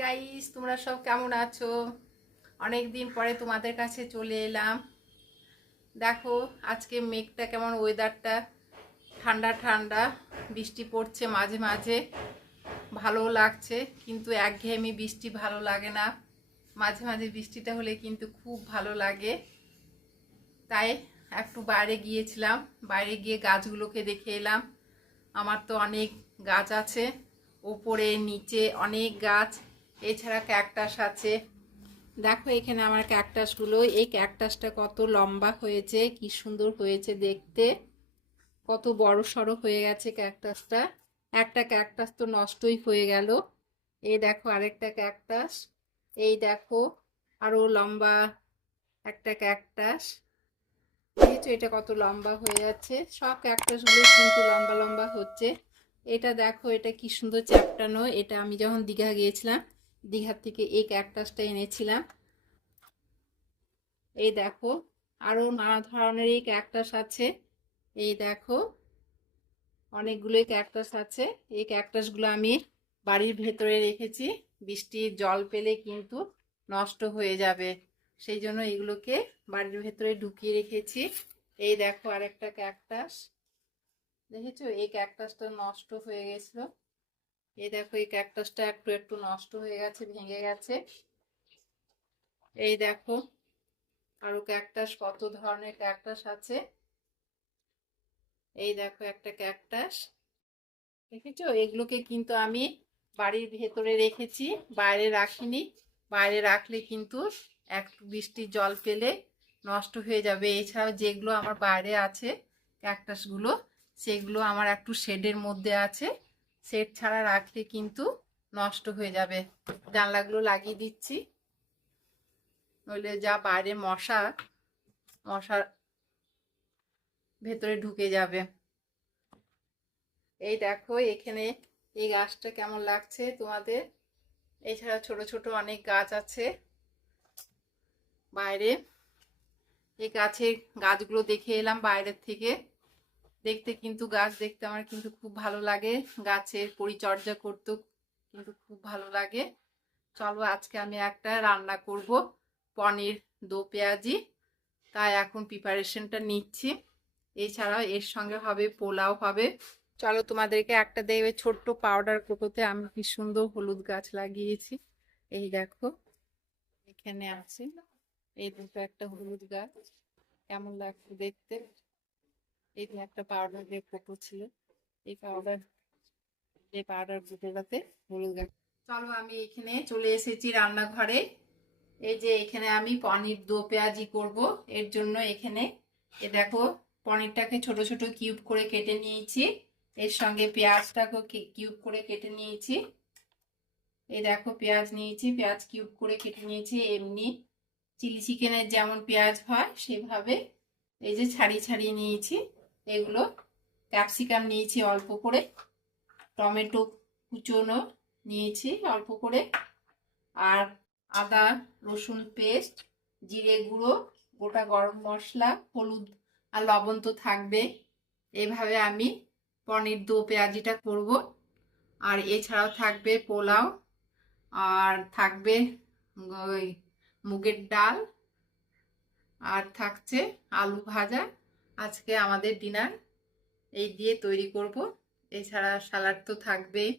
Guys তোমরা সব কেমন আছো? অনেক দিন পরে তোমাদের কাছে চলে এলাম। দেখো, আজকে মেঘটা কেমন ওয়েদারটা ঠান্ডা ঠান্ডা। বৃষ্টি পড়ছে মাঝে মাঝে। ভালো লাগছে, কিন্তু একঘেয়েমি বৃষ্টি ভালো লাগে না। মাঝে মাঝে বৃষ্টিটা হলে কিন্তু খুব ভালো লাগে। তাই একটু বাইরে গিয়েছিলাম। বাইরে গিয়ে গাছগুলোকে দেখে এলাম। আমার তো অনেক গাছ আছে। উপরে নিচে অনেক গাছ। এছাড়া ক্যাকটাস আছে। দেখো এখানে আমার ক্যাকটাসগুলো এই ক্যাকটাসটা কত লম্বা হয়েছে, কি সুন্দর হয়েছে দেখতে। কত বড় সড়ো হয়ে গেছে ক্যাকটাসটা একটা ক্যাকটাস তো নষ্টই হয়ে গেল। এই দেখো আরেকটা ক্যাকটাস এই দেখো আরও লম্বা একটা ক্যাকটাস দেখেছ এটা কত লম্বা হয়ে যাচ্ছে? সব ক্যাকটাসগুলো কিন্তু লম্বা লম্বা হচ্ছে। এটা দেখো এটা কি সুন্দর চ্যাপটানো এটা আমি যখন দীঘা গিয়েছিলাম দীঘার থেকে এই ক্যাকটাসটা এনেছিলাম। এই দেখো আরও নানা ধরনের এই ক্যাকটাস আছে। এই দেখো, অনেকগুলোই ক্যাকটাস আছে। এই ক্যাকটাসগুলো আমি বাড়ির ভেতরে রেখেছি। বৃষ্টির জল পেলে কিন্তু নষ্ট হয়ে যাবে। সেই জন্য এগুলোকে বাড়ির ভেতরে ঢুকিয়ে রেখেছি। এই দেখো আরেকটা ক্যাকটাস দেখেছ? এই ক্যাকটাসটা নষ্ট হয়ে গেছিল। এই দেখো, এই ক্যাকটাসটা একটু একটু নষ্ট হয়ে গেছে, ভেঙে গেছে। এই দেখো, আরও ক্যাকটাস কত ধরনের ক্যাকটাস আছে। এই দেখো একটা ক্যাকটাস দেখেছ? এগুলোকে কিন্তু আমি বাড়ির ভেতরে রেখেছি, বাইরে রাখিনি। বাইরে রাখলে কিন্তু এক বৃষ্টির জল পেলে নষ্ট হয়ে যাবে। এছাড়াও যেগুলো আমার বাইরে আছে ক্যাকটাসগুলো সেগুলো আমার একটু শেডের মধ্যে আছে। শেড ছাড়া রাখলে কিন্তু নষ্ট হয়ে যাবে। জানলাগুলো লাগিয়ে দিচ্ছি। নইলে যা বাইরে মশা মশার ভেতরে ঢুকে যাবে। এই দেখো, এখানে এই গাছটা কেমন লাগছে তোমাদের? এছাড়া ছোট ছোট অনেক গাছ আছে বাইরে। এই গাছের গাছগুলো দেখে এলাম বাইরের থেকে। দেখতে কিন্তু গাছ দেখতে আমার কিন্তু খুব ভালো লাগে। গাছের পরিচর্যা করতেও কিন্তু খুব ভালো লাগে। চলো আজকে আমি একটা রান্না করব, পনির, দো পেঁয়াজি। তাই এখন প্রিপারেশনটা নিচ্ছি। এছাড়াও এর সঙ্গে হবে, পোলাও হবে। চলো তোমাদেরকে একটা দেবে ছোট্ট পাউডার কোটোতে আমি কি সুন্দর হলুদ গাছ লাগিয়েছি। এই দেখো, এখানে আছে। এই দুটো একটা হলুদ গাছ। কেমন লাগছে দেখতে? যে একটা পাউডার দিয়ে কোটো ছিল এই পাউডার এই পাউডার গুঁটোটাতে হলুদ গাছ চলো আমি এখানে চলে এসেছি রান্নাঘরে। এই যে এখানে আমি পনির দো পেঁয়াজি করব, এর জন্য এখানে এ দেখো পনিরটাকে ছোট ছোট কিউব করে কেটে নিয়েছি, এর সঙ্গে পেঁয়াজটাকে কিউব করে কেটে নিয়েছি। এই দেখো পেঁয়াজ নিয়েছি, পেঁয়াজ কিউব করে কেটে নিয়েছি, এমনি চিলি চিকেনের যেমন পেঁয়াজ হয় সেভাবে এই যে ছাড়িয়ে ছাড়িয়ে নিয়েছি। এগুলো ক্যাপসিকাম নিয়েছি অল্প করে, টমেটো কুচোনো নিয়েছি অল্প করে, আর আদা, রসুন পেস্ট, জিরে গুঁড়ো, গোটা গরম মশলা, হলুদ আর লবণ তো থাকবে। এভাবে আমি পনির দো পেঁয়াজিটা করব। আর এছাড়াও থাকবে পোলাও, আর থাকবে ওই মুগের ডাল, আর থাকছে আলু ভাজা। আজকে আমাদের ডিনার। এই দিয়ে তৈরি করব। এছাড়া সালাড তো থাকবেই।